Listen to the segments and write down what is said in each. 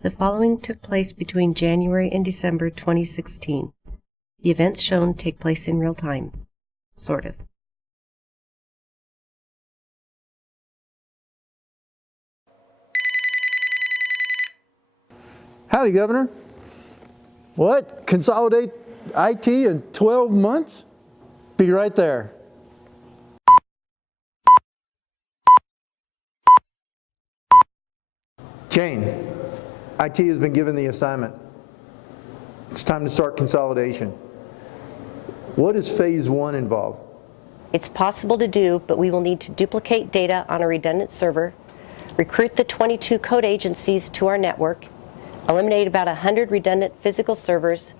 The following took place between January and December 2016. The events shown take place in real time. Sort of. Howdy, Governor. What? Consolidate IT in 12 months? Be right there. Jane, IT has been given the assignment. It's time to start consolidation. What does phase one involve? It's possible to do, but we will need to duplicate data on a redundant server, recruit the 22 code agencies to our network, eliminate about 100 redundant physical servers.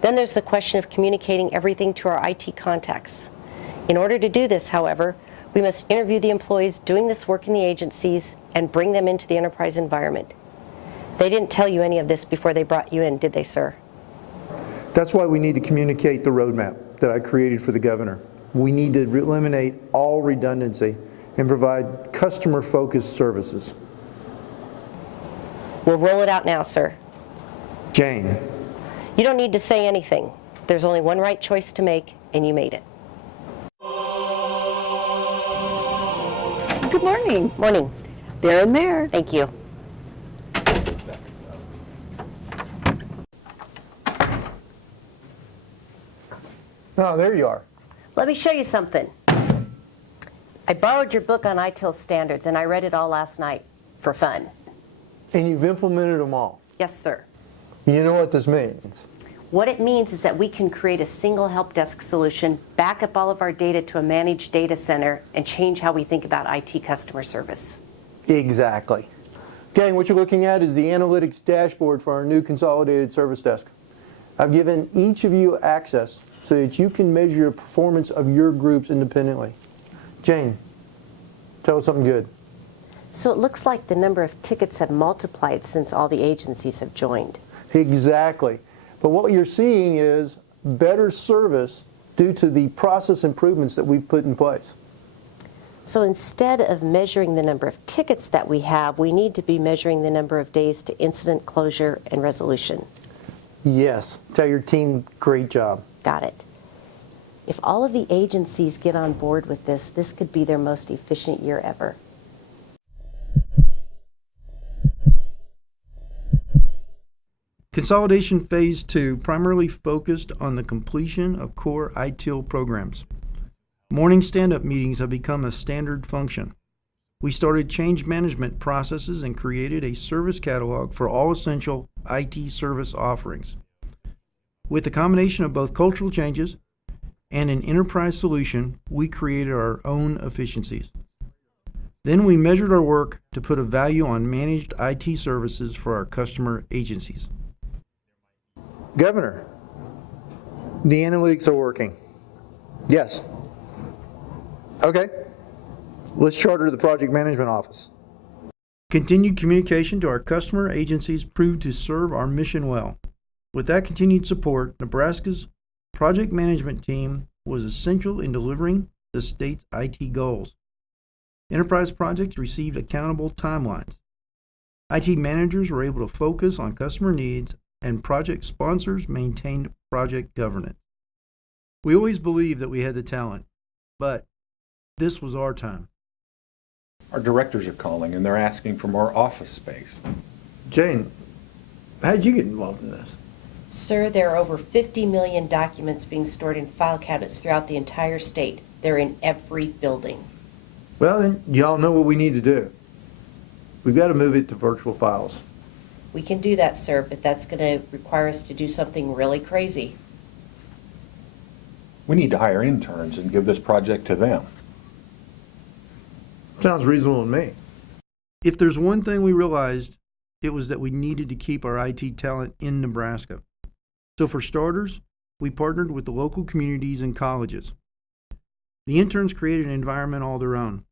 Then there's the question of communicating everything to our IT contacts. In order to do this, however, we must interview the employees doing this work in the agencies and bring them into the enterprise environment. They didn't tell you any of this before they brought you in, did they, sir? That's why we need to communicate the roadmap that I created for the governor. We need to eliminate all redundancy and provide customer-focused services. We'll roll it out now, sir. Jane. You don't need to say anything. There's only one right choice to make, and you made it. Good morning. Morning. There and there. Thank you. Oh, there you are. Let me show you something. I borrowed your book on ITIL standards, and I read it all last night for fun. And you've implemented them all. Yes, sir. You know what this means? What it means is that we can create a single help desk solution, back up all of our data to a managed data center, and change how we think about IT customer service. Exactly. Gang, what you're looking at is the analytics dashboard for our new consolidated service desk. I've given each of you access so that you can measure your performance of your groups independently. Jane, tell us something good. So it looks like the number of tickets have multiplied since all the agencies have joined. Exactly. But what you're seeing is better service due to the process improvements that we've put in place. So instead of measuring the number of tickets that we have, we need to be measuring the number of days to incident closure and resolution. Yes. Tell your team, great job. Got it. If all of the agencies get on board with this, this could be their most efficient year ever. Consolidation Phase 2 primarily focused on the completion of core ITIL programs. Morning stand-up meetings have become a standard function. We started change management processes and created a service catalog for all essential IT service offerings. With the combination of both cultural changes and an enterprise solution, we created our own efficiencies. Then we measured our work to put a value on managed IT services for our customer agencies. Governor, the analytics are working. Yes. Okay. Let's charter the project management office. Continued communication to our customer agencies proved to serve our mission well. With that continued support, Nebraska's project management team was essential in delivering the state's IT goals. Enterprise projects received accountable timelines. IT managers were able to focus on customer needs, and project sponsors maintained project governance. We always believed that we had the talent, but this was our time. Our directors are calling and they're asking for more office space. Jane, how did you get involved in this? Sir, there are over 50 million documents being stored in file cabinets throughout the entire state. They're in every building. Well, then, y'all know what we need to do. We've got to move it to virtual files. We can do that, sir, but that's going to require us to do something really crazy. We need to hire interns and give this project to them. Sounds reasonable to me. If there's one thing we realized, it was that we needed to keep our IT talent in Nebraska. So for starters, we partnered with the local communities and colleges. The interns created an environment all their own.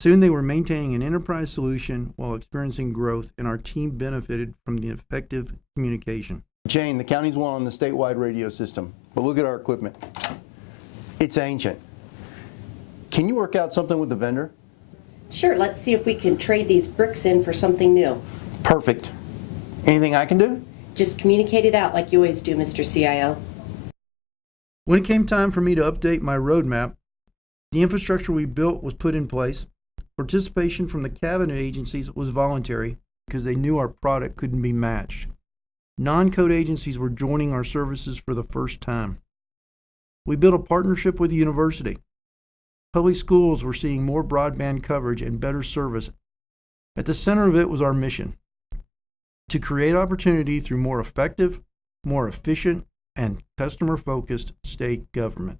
Soon they were maintaining an enterprise solution while experiencing growth, and our team benefited from the effective communication. Jane, the county's one on the statewide radio system, but look at our equipment. It's ancient. Can you work out something with the vendor? Sure, let's see if we can trade these bricks in for something new. Perfect. Anything I can do? Just communicate it out like you always do, Mr. CIO. When it came time for me to update my roadmap, the infrastructure we built was put in place. Participation from the cabinet agencies was voluntary because they knew our product couldn't be matched. Non-code agencies were joining our services for the first time. We built a partnership with the university. Public schools were seeing more broadband coverage and better service. At the center of it was our mission: to create opportunity through more effective, more efficient, and customer-focused state government.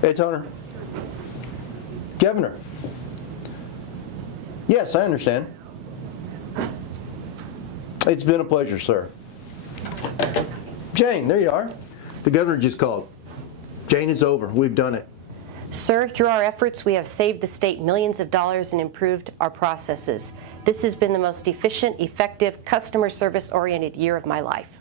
Hey, Toner. Governor. Yes, I understand. It's been a pleasure, sir. Jane, there you are. The governor just called. Jane, it's over. We've done it. Sir, through our efforts, we have saved the state millions of dollars and improved our processes. This has been the most efficient, effective, customer service-oriented year of my life.